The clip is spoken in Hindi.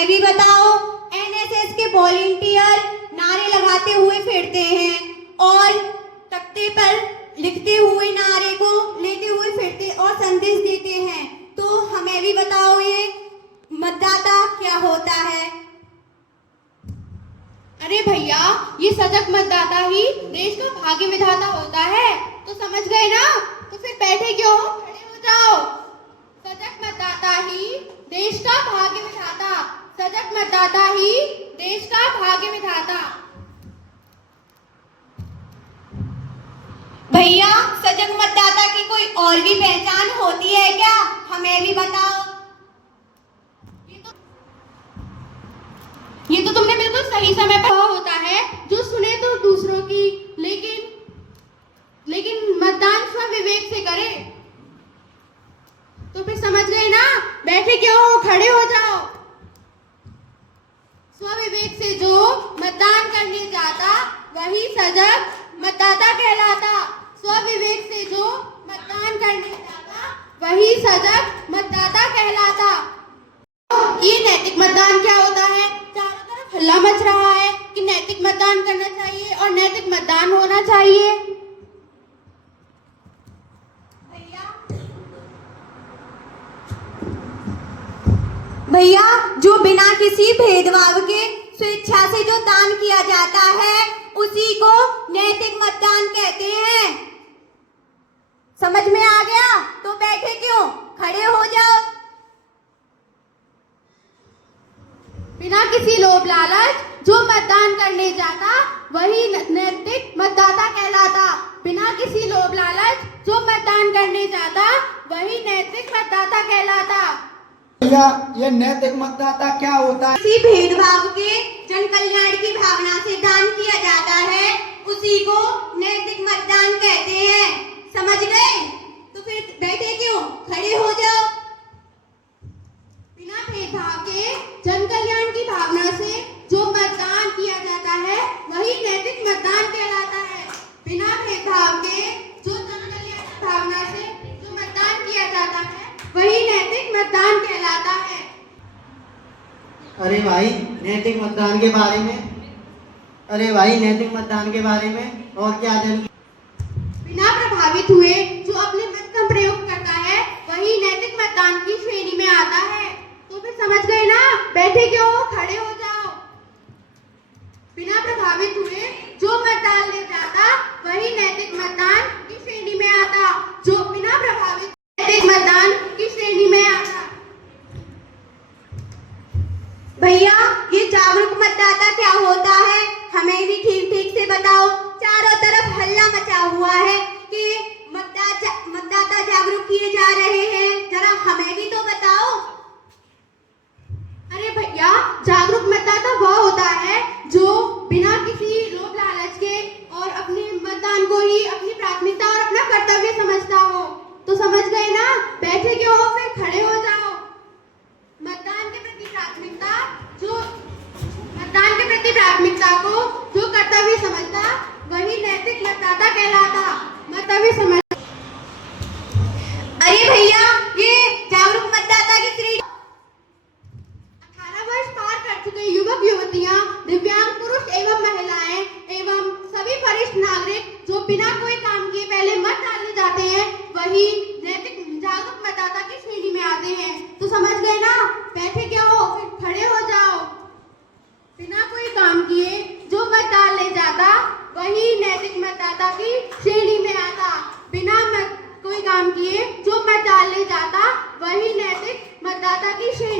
हमें भी बताओ। एनएसएस के वॉलंटियर नारे लगाते हुए फिरते हैं और तख्ते पर लिखते हुए नारे को लेते हुए फिरते और संदेश देते हैं, तो हमें भी बताओ ये मतदाता क्या होता है? अरे भैया, ये सजग मतदाता ही देश का भाग्य विधाता होता है। तो समझ गए ना? तो फिर बैठे क्यों, खड़े हो जाओ। सजग मतदाता ही देश का भाग्य विधाता, सजग मतदाता ही देश का भाग्य विधाता। भैया, सजग मतदाता की कोई और भी पहचान होती है क्या? हमें भी बताओ। ये तो तुमने बिल्कुल सही समय पर कहा होता है, जो सुने तो दूसरों की, लेकिन मतदान स्वविवेक से करे। तो फिर समझ गए ना? बैठे क्यों, खड़े हो जाओ। स्वविवेक से जो मतदान करने जाता वही सजग मतदाता कहलाता। स्वविवेक से जो मतदान करने जाता वही सजग मतदाता कहलाता। ये नैतिक मतदान क्या होता है? चारों तरफ हल्ला मच रहा है कि नैतिक मतदान करना चाहिए और नैतिक मतदान होना चाहिए। भैया, जो बिना किसी भेदभाव के स्वेच्छा से जो दान किया जाता है उसी को नैतिक मतदान कहते हैं। समझ में आ गया? तो बैठे क्यों, खड़े हो जाओ। बिना किसी लोभ लालच जो मतदान करने जाता वही नैतिक मतदाता कहलाता। बिना किसी लोभ लालच जो मतदान करने जाता वही नैतिक मतदाता कहलाता। भैया, ये नैतिक मतदाता क्या होता है? किसी भेदभाव के जन कल्याण की भावना से दान किया जाता है उसी को नैतिक मतदान कहते हैं। समझ गए? तो फिर बैठे क्यों, खड़े हो जाओ। बिना भेदभाव के जन कल्याण की भावना से जो मतदान किया जाता है वही नैतिक मतदान कहलाता है। बिना भेदभाव के जो जन कल्याण की भावना से जो मतदान किया जाता है वही नैतिक मतदान कहलाता है। अरे भाई, नैतिक मतदान के बारे में और क्या जानते? बिना प्रभावित हुए जो अपने मत का प्रयोग करता है वही नैतिक मतदान की श्रेणी में आता है। तो फिर समझ गए ना? बैठे क्यों, खड़े हो जाओ। बिना प्रभावित हुए जो मतदान ले जाता वही नैतिक मतदान की श्रेणी में आता। जो बिना प्रभावित नैतिक मतदान की श्रेणी में आता। भैया, ये जागरूक मतदाता क्या होता है? हमें भी ठीक ठीक से बताओ। चारों तरफ हल्ला मचा हुआ है कि मतदाता जागरूक किए जा रहे हैं, जरा हमें भी तो बताओ। अरे भैया, जागरूक मतदाता वह होता है जो बिना किसी लोभ लालच के और अपने मतदान को ही अपनी प्राथमिकता और अपना कर्तव्य समझता हो। तो समझ गए ना? बैठे क्यों हो, फिर खड़े हो जाओ। मतदान के प्रति प्राथमिकता को जो कर्तव्य समझता वही नैतिक मतदाता कहलाता। कर्तव्य समझ। अरे भैया, ये जागरूक मतदाता की श्रेणी 18 वर्ष पार कर चुके युवक युवतियां, दिव्यांग पुरुष एवं महिलाएं एवं सभी वरिष्ठ नागरिक जो बिना कोई काम किए पहले मत डालने जाते हैं वही नैतिक जागरूक मतदाता की श्रेणी में आते हैं। तो समझ गए ना? बैठे क्यों हो, फिर खड़े हो जाओ। बिना कोई काम किए जो मत डालने जाता वही नैतिक मतदाता की श्रेणी में आता। बिना कोई काम किए जो मत डालने जाता वही नैतिक मतदाता की श्रेणी